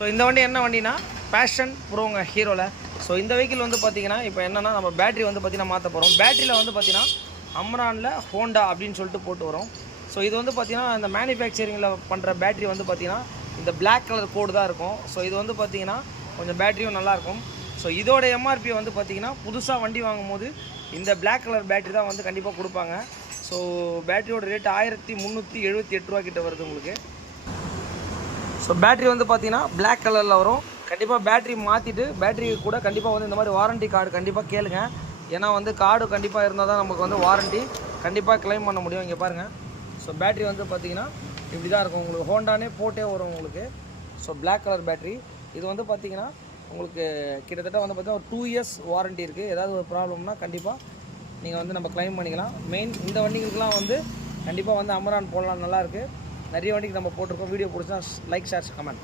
So இந்த வண்டி என்ன வண்டினா பேஷன் ப்ரோங்க ஹீரோவில். ஸோ இந்த வெஹிக்கிள் வந்து பார்த்தீங்கன்னா இப்போ என்னென்னா நம்ம பேட்டரி வந்து பார்த்தீங்கன்னா மாற்ற போகிறோம். பேட்டரியில் வந்து பார்த்தீங்கன்னா அம்ரானில் ஹோண்டா அப்படின்னு சொல்லிட்டு போட்டு வரும். ஸோ இது வந்து பார்த்தீங்கன்னா இந்த மேனுஃபேக்சரிங்கில் பண்ணுற பேட்டரி வந்து பார்த்தீங்கன்னா இந்த பிளாக் கலர் கோடு தான் இருக்கும். ஸோ இது வந்து பார்த்தீங்கன்னா கொஞ்சம் பேட்டரியும் நல்லாயிருக்கும். ஸோ இதோட எம்ஆர்பி வந்து பார்த்தீங்கன்னா புதுசாக வண்டி வாங்கும் போது இந்த பிளாக் கலர் பேட்டரி தான் வந்து கண்டிப்பாக கொடுப்பாங்க. ஸோ பேட்டரியோட ரேட் 1378 ரூபா கிட்ட வருது உங்களுக்கு. ஸோ பேட்ரி வந்து பார்த்தீங்கன்னா பிளாக் கலரில் வரும். கண்டிப்பாக பேட்ரி மாற்றிட்டு பேட்ரி கூட கண்டிப்பாக வந்து இந்த மாதிரி வாரண்ட்டி கார்டு கண்டிப்பாக கேளுங்க. ஏன்னா வந்து கார்டு கண்டிப்பாக இருந்தால் தான் நமக்கு வந்து வாரண்ட்டி கண்டிப்பாக கிளைம் பண்ண முடியும். இங்கே பாருங்கள். ஸோ பேட்ரி வந்து பார்த்தீங்கன்னா இப்படி தான் இருக்கும். உங்களுக்கு ஹோண்டானே போட்டே வரும் உங்களுக்கு. ஸோ பிளாக் கலர் பேட்ரி இது வந்து பார்த்தீங்கன்னா உங்களுக்கு கிட்டத்தட்ட வந்து பார்த்தீங்கன்னா ஒரு 2 இயர்ஸ் வாரண்ட்டி இருக்குது. ஏதாவது ஒரு ப்ராப்ளம்னா கண்டிப்பாக நீங்கள் வந்து நம்ம கிளைம் பண்ணிக்கலாம். மெயின் இந்த வண்டிகளுக்கெலாம் வந்து கண்டிப்பாக வந்து அமரான் போடலாம், நல்லாயிருக்கு. நிறைய வண்டிக்கு நம்ம போட்டிருக்கோம். வீடியோ பிடிச்சா லைக், ஷேர், கமெண்ட்.